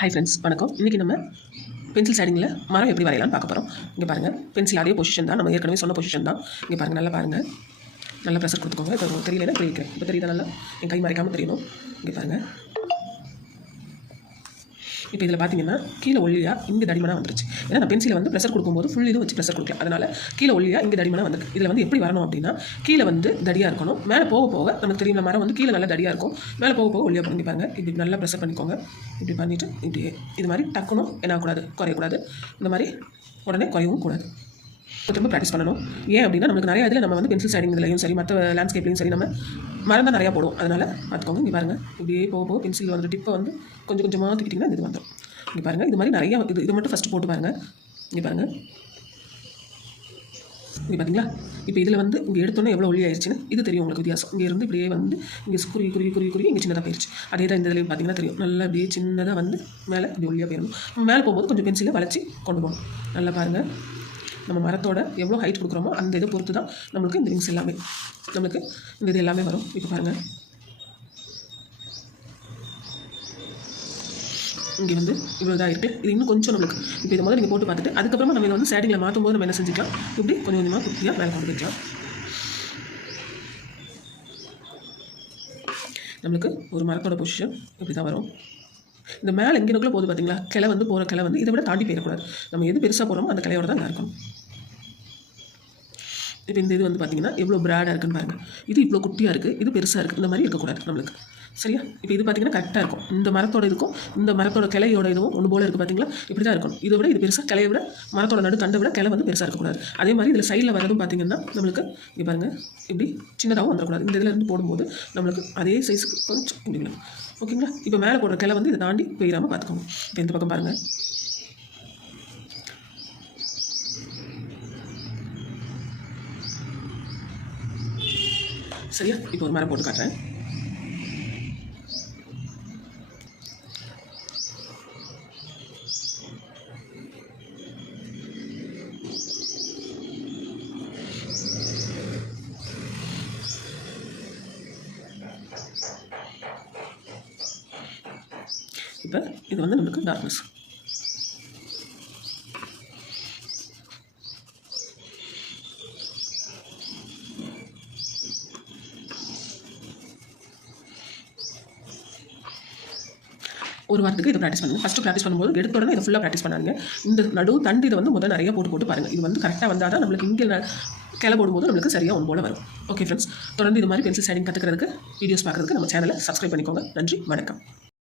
Hi friends, வணக்கம். இன்றைக்கி நம்ம பென்சில் ஷேடிங்கில் மரம் எப்படி வரையலாம்னு பார்க்க போகிறோம். இங்கே பாருங்கள், பென்சில் அதே பொசிஷன் தான், நம்ம ஏற்கனவே சொன்ன பொசிஷன் தான். இங்கே பாருங்கள், நல்லா பாருங்கள், நல்லா ப்ரெஷர் கொடுத்துக்கோங்க. இப்போ தெரியல, இப்படி வைக்கிறேன். இப்போ தெரியுதா? நல்லா என் கை மறைக்காமல் தெரியணும். இங்கே பாருங்கள். இப்போ இதில் பார்த்தீங்கன்னா கீழே ஒல்லியாக இங்கே தடிமனாக வந்துருச்சு. ஏன்னா நான் பென்சிலை வந்து ப்ரெஷர் கொடுக்கும்போது ஃபுல் இது வச்சு ப்ரெஷர் கொடுக்கலாம். அதனால் கீழே ஒல்லியாக இங்கே தடிமனாக வந்துருக்கு. இதில் வந்து எப்படி வரணும் அப்படின்னா, கீழே வந்து தடியாக இருக்கணும். மேலே போக போக நமக்கு தெரியும், மரம் வந்து கீழே நல்லா தடியாக இருக்கும், மேலே போக போக ஒல்லியாக பண்ணி பாருங்கள். இப்படி நல்லா ப்ரெஷர் பண்ணிக்கோங்க. இப்படி பண்ணிவிட்டு இப்படி இது மாதிரி டக்கணும், என்ன ஆகக்கூடாது, குறையக்கூடாது. இந்த மாதிரி உடனே குறையவும் கூடாது. திரும்ப ப்ராக்டிஸ் பண்ணணும். ஏன் அப்படின்னா, நமக்கு நிறையா இதில் நம்ம வந்து பென்சில் ஷேடிங் இதுலையும் சரி, மற்ற லேண்ட்ஸ்கேப்லையும் சரி, நம்ம மரம் தான் நிறையா போடுவோம். அதனால் பார்த்துக்கோங்க. இங்கே பாருங்கள், இப்படியே போக போக பென்சில் வந்து டிப்பை வந்து கொஞ்சம் கொஞ்சமாக தூக்கிட்டிங்கன்னா இது வந்துடும். இங்கே பாருங்கள், இது மாதிரி நிறையா இது மட்டும் ஃபஸ்ட்டு போட்டு பாருங்கள். இங்கே பாருங்கள், இங்கே பார்த்தீங்களா? இப்போ இதில் வந்து இங்கே எடுத்தோன்னே எவ்வளோ ஒல்லி ஆயிடுச்சுன்னு இது தெரியும் உங்களுக்கு வித்தியாசம். இங்கே இருந்து இப்படியே வந்து இங்கே குருவி இங்கே சின்னதாக போயிடுச்சு. அதே தான் இந்த இதுலேயும் பார்த்தீங்கன்னா தெரியும். நல்லா இப்படியே சின்னதாக வந்து மேலே இப்படி ஒல்லியாக போயிடணும். நம்ம மேலே போகும்போது கொஞ்சம் பென்சிலை வளைச்சி கொண்டு போகணும். நல்லா பாருங்கள், நம்ம மரத்தோட எவ்வளோ ஹைட் கொடுக்குறோமோ அந்த இதை பொறுத்து தான் நம்மளுக்கு இந்த விங்ஸ் எல்லாமே, நம்மளுக்கு இந்த இது எல்லாமே வரும். இப்போ பாருங்கள், இங்கே வந்து இவ்வளோ இதாக இருக்குது. இது இன்னும் கொஞ்சம் நம்மளுக்கு இப்போ இதை முதல்ல நீங்கள் போட்டு பார்த்துட்டு அதுக்கப்புறமா நம்ம இதை வந்து ஷேடிங்கில் மாற்றும் போது நம்ம என்ன செஞ்சுக்கலாம், இப்படி கொஞ்சம் கொஞ்சமாக குட்டியாக மேலே கொண்டு போய்க்கலாம். நம்மளுக்கு ஒரு மரத்தோட பொசிஷன் இப்படி தான் வரும். இந்த மேலே எங்கேனுக்குள்ளே போகுது பார்த்தீங்களா, கிளை வந்து போகிற கிளை வந்து இதை விட தாண்டி போயிடக்கூடாது. நம்ம எது பெருசாக போகிறோமோ அந்த கிளையோட தான் இருக்கணும். இப்போ இந்த இது வந்து பார்த்திங்கன்னா எவ்வளோ ப்ராடாக இருக்குன்னு பாருங்கள். இது இவ்வளோ குட்டியாக இருக்குது, இது பெருசாக இருக்குது, இந்த மாதிரி இருக்கக்கூடாது நம்மளுக்கு. சரியா? இப்போ இது பார்த்திங்கன்னா கரெக்டாக இருக்கும். இந்த மரத்தோட இதுக்கும் இந்த மரத்தோட கிளையோட இதுவும் ஒன்று போல் இருக்குது பார்த்தீங்களா, இப்படி தான் இருக்கணும். இதை விட இது பெருசாக, கிளையை விட மரத்தோட நடு தண்டை விட கிளை வந்து பெருசாக இருக்கக்கூடாது. அதே மாதிரி இதில் சைடில் வரதும் பார்த்திங்கன்னா நம்மளுக்கு இங்கே பாருங்கள், இப்படி சின்னதாகவும் வந்துடக்கூடாது. இந்த இதில் இருந்து போடும்போது நம்மளுக்கு அதே சைஸுக்கு கொஞ்சம் இப்படி விடும். ஓகேங்களா? இப்போ மேலே போடுற கிளை வந்து இதை தாண்டி போயிடாமல் பார்த்துக்கோங்க. இப்போ இந்த பக்கம் பாருங்கள், சரியா? இப்போ ஒரு மரம் போட்டு காட்டுறேன். இப்போ இது வந்து நமக்கு டார்க்னஸ். ஒரு வாரத்துக்கு இதை ப்ராக்டிஸ் பண்ணுங்கள். ஃபஸ்ட்டு ப்ராக்டிஸ் பண்ணும்போது எடுத்த உடனே இதை ஃபுல்லாக ப்ராக்டிஸ் பண்ணாங்க. இந்த நடு தண்டு இதை வந்து முதல் நிறைய போட்டு பாருங்கள். இது வந்து கரெக்டாக வந்தால் தான் நம்மளுக்கு இங்கே கிளை போடும்போது நம்மளுக்கு சரியாக ஒன்று போல் வரும். ஓகே ஃப்ரெண்ட்ஸ், தொடர்ந்து இது மாதிரி பென்சில் ஷேடிங் கற்றுக்கிறதுக்கு வீடியோஸ் பார்க்குறதுக்கு நம்ம சேனலை சப்ஸ்கிரைப் பண்ணிக்கோங்க. நன்றி, வணக்கம்.